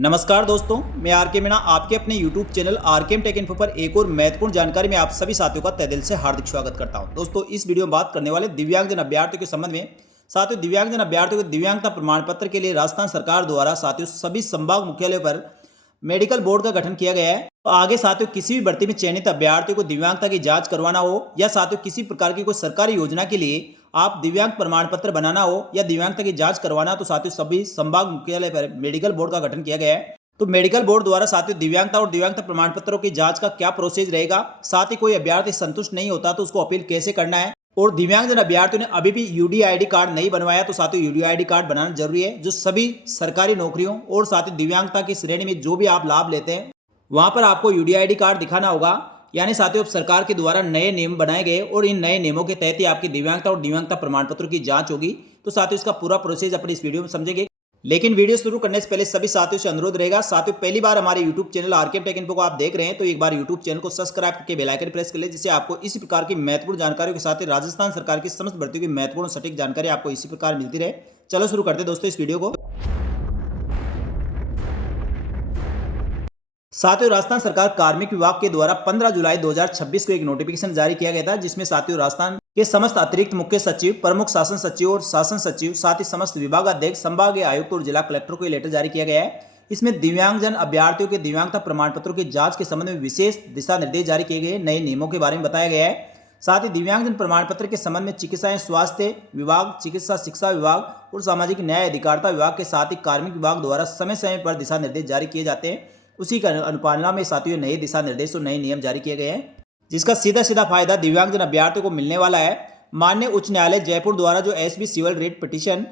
नमस्कार दोस्तों, मैं आर के मीणा आपके अपने YouTube channel RKM take info पर एक और महत्वपूर्ण जानकारी में आप सभी साथियों का तहे दिल से हार्दिक स्वागत करता हूं। दोस्तों, इस वीडियो में बात करने वाले दिव्यांगजन अभ्यर्थियों के संबंध में। साथियों, दिव्यांगजन अभ्यर्थियों को दिव्यांगता प्रमाण पत्र के लिए राजस्थान सरकार द्वारा साथियों सभी संभाग मुख्यालयों पर मेडिकल बोर्ड का गठन किया गया है। तो आगे साथियों किसी भी भर्ती में चयनित अभ्यर्थियों को दिव्यांगता की जांच करवाना हो या साथियों किसी प्रकार की कोई सरकारी योजना के लिए आप दिव्यांग प्रमाण पत्र बनाना हो या दिव्यांगता की जांच करवाना, तो साथियों सभी संभाग मुख्यालय पर मेडिकल बोर्ड का गठन किया गया है। तो मेडिकल बोर्ड द्वारा साथियों दिव्यांगता और दिव्यांगता प्रमाण पत्रों की जांच का क्या प्रोसेस रहेगा, साथ ही कोई अभ्यर्थी संतुष्ट नहीं होता तो उसको अपील कैसे करना है, और दिव्यांगजन अभ्यर्थियों ने अभी भी यूडीआईडी कार्ड नहीं बनवाया तो साथियों यूडीआईडी कार्ड बनाना जरूरी है। जो सभी सरकारी नौकरियों और साथियों दिव्यांगता की श्रेणी में जो भी आप लाभ लेते हैं वहां पर आपको यूडीआईडी कार्ड दिखाना होगा। यानी साथियों अब सरकार के द्वारा नए नियम बनाए गए और इन नए नियमों के तहत ही आपकी दिव्यांगता और दिव्यांगता प्रमाण पत्रों की जांच होगी। तो साथियों इसका पूरा प्रोसेस अपने इस वीडियो में समझेंगे, लेकिन वीडियो शुरू करने से पहले सभी साथियों से अनुरोध रहेगा, साथियों पहली बार हमारे YouTube channel RKM take info को आप देख रहे हैं तो एक बार YouTube चैनल को सब्सक्राइब करके बेल आइकन प्रेस कर ले, जिससे आपको इसी प्रकार की महत्वपूर्ण जानकारियों के साथ ही राजस्थान सरकार की समस्त भर्तियों की महत्वपूर्ण सटीक जानकारी आपको इसी प्रकार मिलती रहे। चलो शुरू करते हैं दोस्तों इस वीडियो को। साथियों राजस्थान सरकार कार्मिक विभाग के द्वारा 15 जुलाई 2026 को एक नोटिफिकेशन जारी किया गया था, जिसमें साथियों राजस्थान के समस्त अतिरिक्त मुख्य सचिव, प्रमुख शासन सचिव और शासन सचिव, साथ ही समस्त विभागाध्यक्ष, संभागीय आयुक्त और जिला कलेक्टर को लेटर जारी किया गया है। इसमें दिव्यांगजन अभ्यर्थियों के दिव्यांगता प्रमाण पत्रों की जांच के संबंध में विशेष दिशा निर्देश जारी किए गए, नए नियमों के बारे में बताया गया है। साथ ही दिव्यांगजन प्रमाण पत्र के संबंध में चिकित्सा एवं स्वास्थ्य विभाग, चिकित्सा शिक्षा विभाग और सामाजिक न्याय अधिकारिता विभाग के साथ ही कार्मिक विभाग द्वारा समय समय पर दिशा निर्देश जारी किए जाते हैं। उसी का अनुपालना में साथियों नए दिशा निर्देश और नए नियम जारी किए गए हैं, जिसका सीधा सीधा फायदा दिव्यांगजन अभ्यर्थियों को मिलने वाला है। माननीय उच्च न्यायालय जयपुर द्वारा जो एसबी सिविल रेट पिटीशन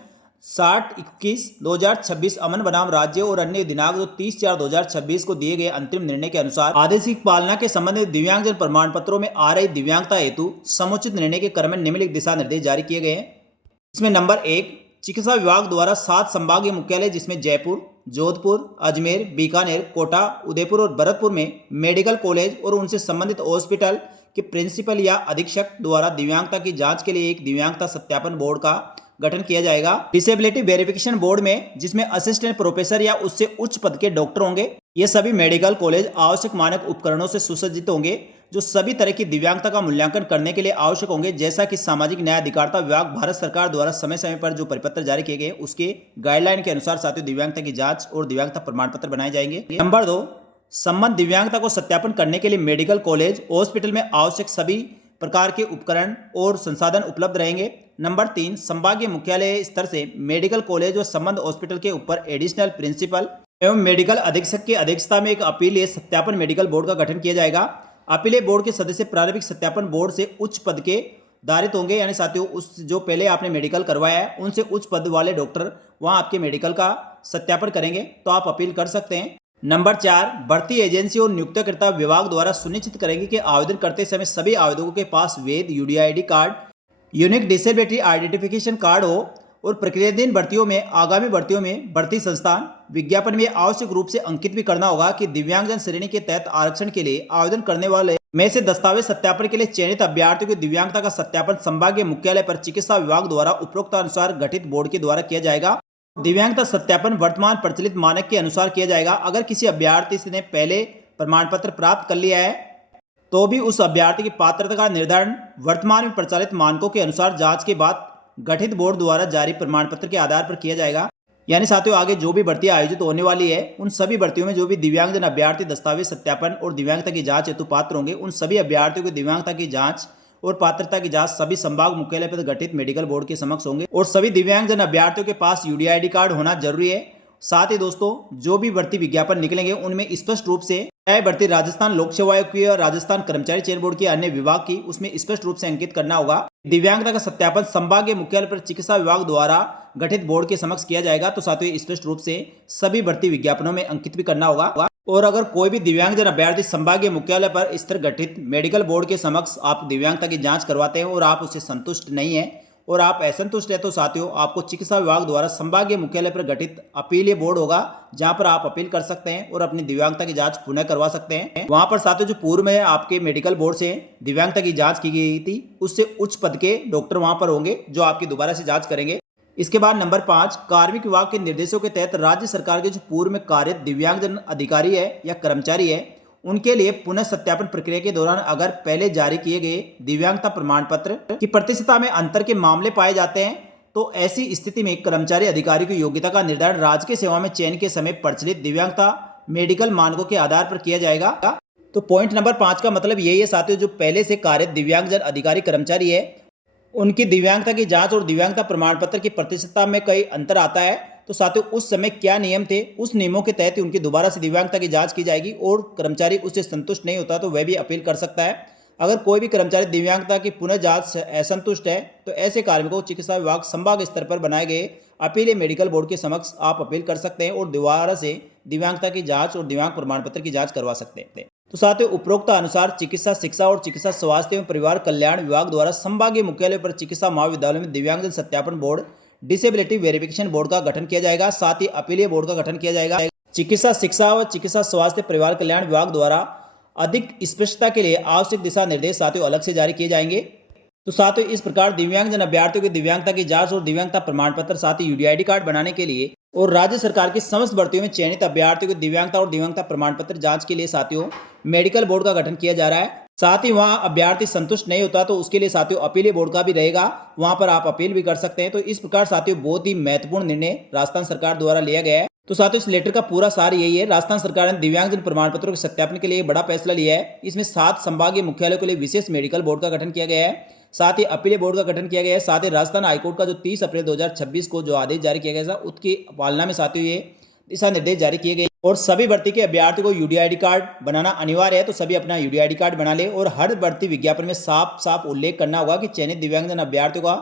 60/21/2026 अमन बनाम राज्य और अन्य दिनांक जो 30/4/2026 को दिए गए अंतिम निर्णय के अनुसार आदेश की पालना के संबंध में दिव्यांगजन प्रमाण पत्रों में आ रही दिव्यांगता हेतु समुचित निर्णय के क्रम में निम्नलिखित दिशा निर्देश जारी किए गए हैं। इसमें नंबर 1, चिकित्सा विभाग द्वारा 7 संभागीय मुख्यालय जिसमें जयपुर, जोधपुर, अजमेर, बीकानेर, कोटा, उदयपुर और भरतपुर में मेडिकल कॉलेज और उनसे संबंधित हॉस्पिटल के प्रिंसिपल या अधीक्षक द्वारा दिव्यांगता की जांच के लिए एक दिव्यांगता सत्यापन बोर्ड का गठन किया जाएगा। डिसेबिलिटी वेरिफिकेशन बोर्ड में जिसमें असिस्टेंट प्रोफेसर या उससे उच्च पद के डॉक्टर होंगे। ये सभी मेडिकल कॉलेज आवश्यक मानक उपकरणों से सुसज्जित होंगे जो सभी तरह की दिव्यांगता का मूल्यांकन करने के लिए आवश्यक होंगे, जैसा कि सामाजिक न्याय अधिकारिता विभाग भारत सरकार द्वारा समय समय पर जो परिपत्र जारी किए गए उसके गाइडलाइन के अनुसार साथियों दिव्यांगता की जांच और दिव्यांगता प्रमाण पत्र बनाए जाएंगे। नंबर 2, संबंध दिव्यांगता को सत्यापन करने के लिए मेडिकल कॉलेज, हॉस्पिटल में आवश्यक सभी प्रकार के उपकरण और संसाधन उपलब्ध रहेंगे। नंबर 3, संभागीय मुख्यालय स्तर से मेडिकल कॉलेज और संबंध हॉस्पिटल के ऊपर एडिशनल प्रिंसिपल एवं मेडिकल अधीक्षक की अध्यक्षता में एक अपीलीय सत्यापन मेडिकल बोर्ड का गठन किया जाएगा। अपीलीय बोर्ड के सदस्य प्रारंभिक सत्यापन बोर्ड से उच्च पद के धारित होंगे, यानी साथियों उस जो पहले आपने मेडिकल करवाया है उनसे उच्च पद वाले डॉक्टर वहां आपके मेडिकल का सत्यापन करेंगे, तो आप अपील कर सकते हैं। नंबर 4, भर्ती एजेंसी और नियुक्तकर्ता विभाग द्वारा सुनिश्चित करेंगे कि आवेदन करते समय सभी आवेदकों के पास वैध UDID card, unique disability identification card हो और प्रक्रियाधीन भर्तियों में, आगामी भर्तियों में भर्ती संस्थान विज्ञापन में आवश्यक रूप से अंकित भी करना होगा कि दिव्यांगजन श्रेणी के तहत आरक्षण के लिए आवेदन करने वाले में से दस्तावेज सत्यापन के लिए चयनित अभ्यर्थियों की दिव्यांगता का सत्यापन संभागीय मुख्यालय पर चिकित्सा विभाग द्वारा उपरोक्त अनुसार गठित बोर्ड के द्वारा किया जाएगा। दिव्यांगता सत्यापन वर्तमान प्रचलित मानक के अनुसार किया जाएगा। अगर किसी अभ्यर्थी ने पहले प्रमाण पत्र प्राप्त कर लिया है तो भी उस अभ्यर्थी की पात्रता का निर्धारण वर्तमान में प्रचलित मानकों के अनुसार जांच के बाद गठित बोर्ड द्वारा जारी प्रमाण पत्र के आधार पर किया जाएगा। यानी साथियों आगे जो भी भर्तियां आयोजित होने वाली है उन सभी भर्तियों में जो भी दिव्यांगजन अभ्यर्थी दस्तावेज सत्यापन और दिव्यांगता की जांच हेतु पात्र होंगे उन सभी अभ्यर्थियों की दिव्यांगता की जांच और पात्रता की जांच सभी संभाग मुख्यालय पर गठित मेडिकल बोर्ड के समक्ष होंगे और सभी दिव्यांगजन अभ्यर्थियों के पास यूडीआईडी कार्ड होना जरूरी है। साथ ही दोस्तों जो भी भर्ती विज्ञापन निकलेंगे उनमें स्पष्ट रूप से चाहे भर्ती राजस्थान लोक सेवा आयोग की और राजस्थान कर्मचारी चयन बोर्ड की अन्य विभाग की, उसमें स्पष्ट रूप से अंकित करना होगा। दिव्यांगता का सत्यापन संभागीय मुख्यालय पर चिकित्सा विभाग द्वारा गठित बोर्ड के समक्ष किया जाएगा, तो साथियों स्पष्ट रूप से सभी भर्ती विज्ञापनों में अंकित भी करना होगा। और अगर कोई भी दिव्यांगजन अभ्यर्थी संभागीय मुख्यालय पर स्थिर गठित मेडिकल बोर्ड के समक्ष आप दिव्यांगता की जांच करवाते हैं और आप उससे संतुष्ट नहीं है और आप असंतुष्ट है, तो साथियों आपको चिकित्सा विभाग द्वारा संभागीय मुख्यालय पर गठित अपीलीय बोर्ड होगा जहां पर आप अपील कर सकते हैं और अपनी दिव्यांगता की जांच पुनः करवा सकते हैं। वहां पर साथियों जो पूर्व में आपके मेडिकल बोर्ड से दिव्यांगता की जांच की गई थी उससे उच्च पद के डॉक्टर वहां पर होंगे जो आपकी दोबारा से जांच करेंगे। इसके बाद नंबर 5, कार्मिक विभाग के निर्देशों के तहत राज्य सरकार के जो पूर्व में कार्यरत दिव्यांगजन अधिकारी है या कर्मचारी है, उनके लिए पुनः सत्यापन प्रक्रिया के दौरान अगर पहले जारी किए गए दिव्यांगता प्रमाण पत्र की प्रतिशतता में अंतर के मामले पाए जाते हैं तो ऐसी स्थिति में कर्मचारी अधिकारी की योग्यता का निर्धारण राजकीय सेवा में चयन के समय प्रचलित दिव्यांगता मेडिकल मानकों के आधार पर किया जाएगा। तो पॉइंट नंबर 5 का मतलब यही है साथियों, जो पहले से कार्यरत दिव्यांगजन अधिकारी कर्मचारी है उनकी दिव्यांगता की जांच और दिव्यांगता प्रमाण पत्र की प्रतिशतता में कई अंतर आता है तो साथियों उस समय क्या नियम थे, उस नियमों के तहत उनकी दोबारा से दिव्यांगता की जांच की जाएगी और कर्मचारी उससे संतुष्ट नहीं होता तो वह भी अपील कर सकता है। अगर कोई भी कर्मचारी दिव्यांगता की पुनः जांच से असंतुष्ट है तो ऐसे कार्मिकों को चिकित्सा विभाग संभाग स्तर पर बनाए गए अपीलीय मेडिकल बोर्ड के समक्ष आप अपील कर सकते हैं और दोबारा से दिव्यांगता की जांच और दिव्यांग प्रमाण पत्र की जांच करवा सकते हैं। तो साथियों उपरोक्त अनुसार चिकित्सा शिक्षा और चिकित्सा स्वास्थ्य एवं परिवार कल्याण विभाग द्वारा संभागीय मुख्यालय पर चिकित्सा महाविद्यालय में दिव्यांगजन सत्यापन बोर्ड डिसेबिलिटी वेरिफिकेशन बोर्ड का गठन किया जाएगा, साथ ही अपीलीय बोर्ड का गठन किया जाएगा। चिकित्सा शिक्षा व चिकित्सा स्वास्थ्य परिवार कल्याण विभाग द्वारा अधिक स्पष्टता के लिए आवश्यक दिशा निर्देश साथियों अलग से जारी किए जाएंगे। तो साथियों इस प्रकार दिव्यांगजन अभ्यर्थियों की दिव्यांगता की जांच और दिव्यांगता प्रमाण पत्र साथ ही यूडीआईडी कार्ड बनाने के लिए और राज्य सरकार की समस्त भर्तियों में चयनित अभ्यर्थियों की दिव्यांगता और दिव्यांगता प्रमाण पत्र जांच के लिए साथियों मेडिकल बोर्ड का गठन किया जा रहा है। साथ ही वहां अभ्यर्थी संतुष्ट नहीं होता तो उसके लिए साथियों अपीलीय बोर्ड का भी रहेगा, वहां पर आप अपील भी कर सकते हैं। तो इस प्रकार साथियों बहुत ही महत्वपूर्ण निर्णय राजस्थान सरकार द्वारा लिया गया है। तो साथियों इस लेटर का पूरा सार यही है, राजस्थान सरकार ने दिव्यांगजन प्रमाण पत्रों के सत्यापन के लिए बड़ा फैसला लिया है। इसमें 7 संभागीय मुख्यालयों के लिए विशेष मेडिकल बोर्ड का गठन किया गया है, साथ ही अपीलीय बोर्ड का गठन किया गया है। साथ ही राजस्थान हाईकोर्ट का जो 30 अप्रैल 2026 को जो आदेश जारी किया गया था उसकी पालना में साथियों ये दिशा निर्देश जारी किए गए और सभी भर्ती के अभ्यर्थी को यूडीआईडी कार्ड बनाना अनिवार्य है। तो सभी अपना यूडीआईडी कार्ड बना ले और हर भर्ती विज्ञापन में साफ साफ उल्लेख करना होगा कि चयनित दिव्यांगजन अभ्यर्थियों का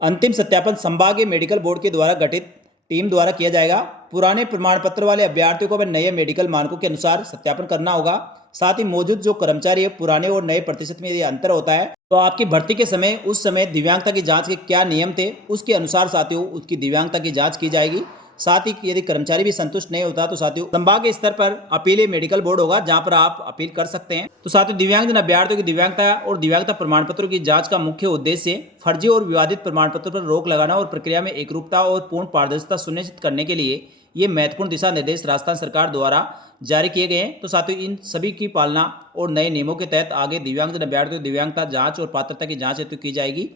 अंतिम सत्यापन संभागीय मेडिकल बोर्ड के द्वारा गठित टीम द्वारा किया जाएगा। पुराने प्रमाण पत्र वाले अभ्यर्थियों को नए मेडिकल मानकों के अनुसार सत्यापन करना होगा। साथ ही मौजूद जो कर्मचारी है पुराने और नए प्रतिशत में यदि अंतर होता है तो आपकी भर्ती के समय उस समय दिव्यांगता की जांच के क्या नियम थे उसके अनुसार साथियों उसकी दिव्यांगता की जांच की जाएगी। साथ ही यदि कर्मचारी भी संतुष्ट नहीं होता तो साथियों संभागीय स्तर पर अपीलीय मेडिकल बोर्ड होगा जहां पर आप अपील कर सकते हैं। तो साथियों दिव्यांगजन अभ्यर्थियों की दिव्यांगता और दिव्यांगता प्रमाण पत्रों की जांच का मुख्य उद्देश्य फर्जी और विवादित प्रमाण पत्रों पर रोक लगाना और प्रक्रिया में एकरूपता और पूर्ण पारदर्शिता सुनिश्चित करने के लिए ये महत्वपूर्ण दिशा निर्देश राजस्थान सरकार द्वारा जारी किए गए हैं। तो साथियों इन सभी की पालना और नए नियमों के तहत आगे दिव्यांगजन अभ्यर्थियों दिव्यांगता जांच और पात्रता की जांच हेतु की जाएगी।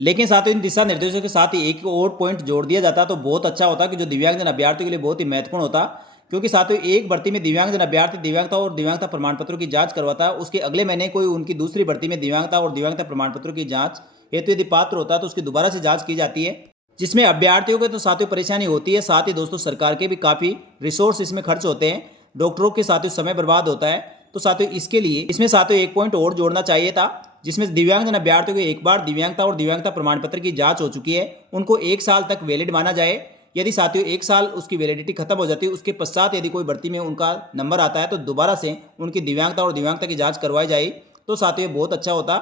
लेकिन साथियों इन दिशा निर्देशों के साथ ही एक और पॉइंट जोड़ दिया जाता तो बहुत अच्छा होता कि जो दिव्यांगजन अभ्यर्थियों के लिए बहुत ही महत्वपूर्ण होता, क्योंकि साथियों एक भर्ती में दिव्यांगजन अभ्यर्थी दिव्यांगता और दिव्यांगता प्रमाण पत्रों की जांच करवाता है, उसके अगले महीने कोई उनकी दूसरी भर्ती में दिव्यांगता और दिव्यांगता प्रमाण पत्रों की जांच हेतु यदि पात्र होता है तो उसकी दोबारा से जांच की जाती है, जिसमें अभ्यर्थियों को तो साथियों परेशानी होती है। साथ ही दोस्तों सरकार के भी काफ़ी रिसोर्स इसमें खर्च होते हैं, डॉक्टरों के साथियों समय बर्बाद होता है। तो साथियों इसके लिए इसमें साथियों एक पॉइंट और जोड़ना चाहिए था, जिसमें दिव्यांगजन अभ्यर्थियों को एक बार दिव्यांगता और दिव्यांगता प्रमाण पत्र की जांच हो चुकी है उनको 1 साल तक वैलिड माना जाए। यदि साथियों 1 साल उसकी वैलिडिटी खत्म हो जाती है उसके पश्चात यदि कोई भर्ती में उनका नंबर आता है तो दोबारा से उनकी दिव्यांगता और दिव्यांगता की जांच करवाई जाए तो साथियों बहुत अच्छा होता।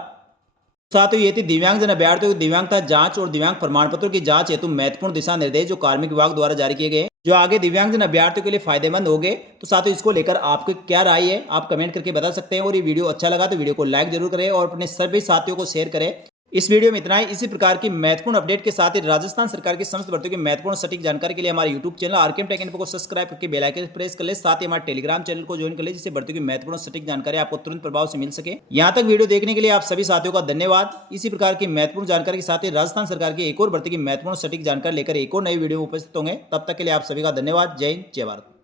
साथियों ये थी दिव्यांगजन अभ्यर्थियों की दिव्यांगता जांच और दिव्यांग प्रमाण पत्रों की जांच हेतु महत्वपूर्ण दिशा निर्देश जो कार्मिक विभाग द्वारा जारी किए गए, जो आगे दिव्यांगजन अभ्यर्थियों के लिए फायदेमंद होंगे। तो साथियों इसको लेकर आपकी क्या राय है आप कमेंट करके बता सकते हैं और ये वीडियो अच्छा लगा तो वीडियो को लाइक जरूर करें और अपने सभी साथियों को शेयर करें। इस वीडियो में इतना ही। इसी प्रकार की महत्वपूर्ण अपडेट के साथ ही राजस्थान सरकार की समस्त भर्तियों की महत्वपूर्ण सटीक जानकारी के लिए हमारे YouTube channel RKM take info को सब्सक्राइब करके बेल आइकन प्रेस कर ले, साथ ही हमारे टेलीग्राम चैनल को ज्वाइन कर ले जिससे भर्तियों की महत्वपूर्ण सटीक जानकारी आपको तुरंत प्रभाव से मिल सके। यहाँ तक वीडियो देखने के लिए आप सभी साथियों का धन्यवाद। इसी प्रकार की महत्वपूर्ण जानकारी के साथ ही राजस्थान सरकार की एक और भर्ती की महत्वपूर्ण सटीक जानकारी लेकर एक और नई वीडियो में उपस्थित होंगे। तब तक के लिए आप सभी का धन्यवाद। जय हिंद, जय भारत।